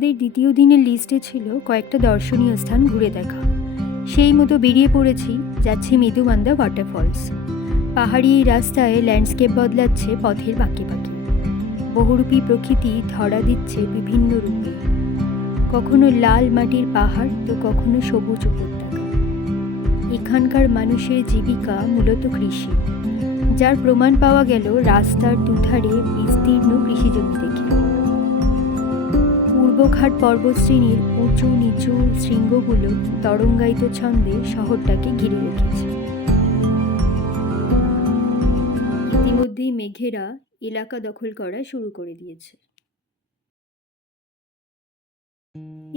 আমাদের দ্বিতীয় দিনের লিস্টে ছিল কয়েকটা দর্শনীয় স্থান ঘুরে দেখা। সেই মতো বেরিয়ে পড়েছি, যাচ্ছে মেদুবান্ধা ওয়াটারফলস। পাহাড়ি এই রাস্তায় ল্যান্ডস্কেপ বদলাচ্ছে পথের বাঁকে বাঁকে। বহুরূপী প্রকৃতি ধরা দিচ্ছে বিভিন্ন রূপে, কখনো লাল মাটির পাহাড় তো কখনো সবুজ উপত্যকা। এখানকার মানুষের জীবিকা মূলত কৃষি, যার প্রমাণ পাওয়া গেল রাস্তার দুধারে বিস্তীর্ণ কৃষিজমি দেখে। পূর্বঘাট পর্বতশ্রেণীর উঁচু নিচু শৃঙ্গগুলো তরঙ্গায়িত ছন্দে শহরটাকে ঘিরে রেখেছে। ইতিমধ্যেই মেঘেরা এলাকা দখল করা শুরু করে দিয়েছে।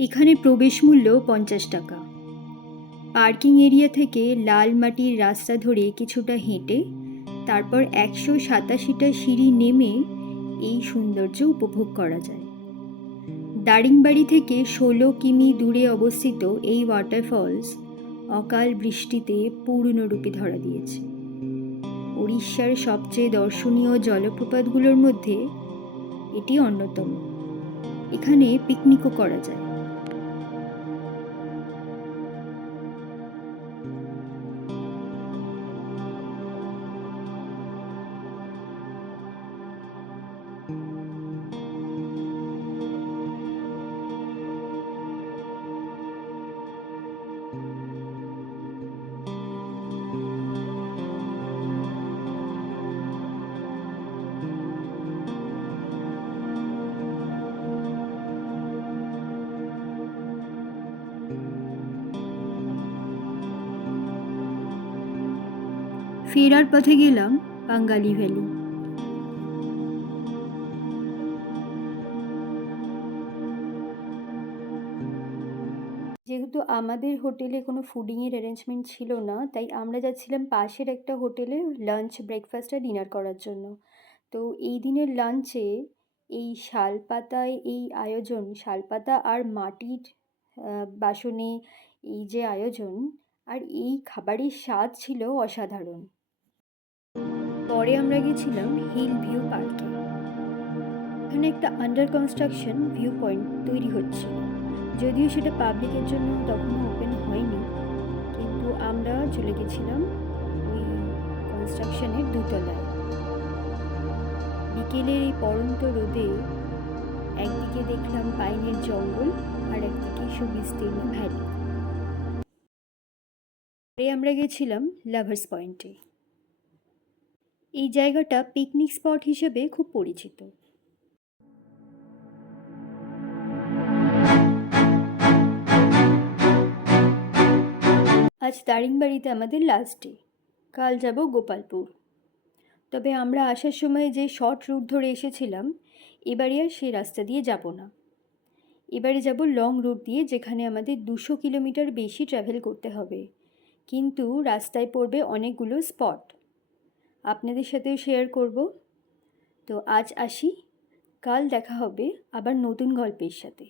এখানে প্রবেশ মূল্য 50 টাকা। পার্কিং এরিয়া থেকে লাল মাটির রাস্তা ধরে কিছুটা হেঁটে তারপর 187টা সিঁড়ি নেমে এই সৌন্দর্য উপভোগ করা যায়। দারিংবাড়ি থেকে 16 কিমি দূরে অবস্থিত এই ওয়াটারফলস অকাল বৃষ্টিতে পূর্ণরূপে ধরা দিয়েছে। উড়িষ্যার সবচেয়ে দর্শনীয় জলপ্রপাতগুলোর মধ্যে এটি অন্যতম। এখানে পিকনিকও করা যায়। ফেরার পথে গেলাম বাঙালি ভ্যালি। যেহেতু আমাদের হোটেলে কোনো ফুডিংয়ের অ্যারেঞ্জমেন্ট ছিল না, তাই আমরা যাচ্ছিলাম পাশের একটা হোটেলে লাঞ্চ, ব্রেকফাস্ট আর ডিনার করার জন্য। তো এই দিনের লাঞ্চে এই শালপাতায় এই আয়োজন, শালপাতা আর মাটির বাসনে এই যে আয়োজন, আর এই খাবারের স্বাদ ছিল অসাধারণ। পরে আমরা গেছিলাম হিল ভিউ পার্কে। এখানে একটা আন্ডার কনস্ট্রাকশন ভিউ পয়েন্ট তৈরি হচ্ছিল, যদিও সেটা পাবলিকের জন্য তখনও ওপেন হয়নি, কিন্তু আমরা চলে গেছিলাম ওই কনস্ট্রাকশনের দোতলায়। বিকেলের এই পড়ন্ত রোদে একদিকে দেখলাম পাইনের জঙ্গল আর একদিকে সুবিস্তীর্ণ ভ্যালি। পরে আমরা গেছিলাম লাভার্স পয়েন্টে। এই জায়গাটা পিকনিক স্পট হিসেবে খুব পরিচিত। আজ দারিংবাড়িতে আমাদের লাস্ট ডে। কাল যাব গোপালপুর। তবে আমরা আসার সময় যে শর্ট রুট ধরে এসেছিলাম, এবারে আর সেই রাস্তা দিয়ে যাব না। এবারে যাব লং রুট দিয়ে, যেখানে আমাদের 200 কিলোমিটার বেশি ট্র্যাভেল করতে হবে, কিন্তু রাস্তায় পড়বে অনেকগুলো স্পট। আপনাদের সাথেও শেয়ার করব। তো আজ আসি, কাল দেখা হবে আবার নতুন গল্পের সাথে।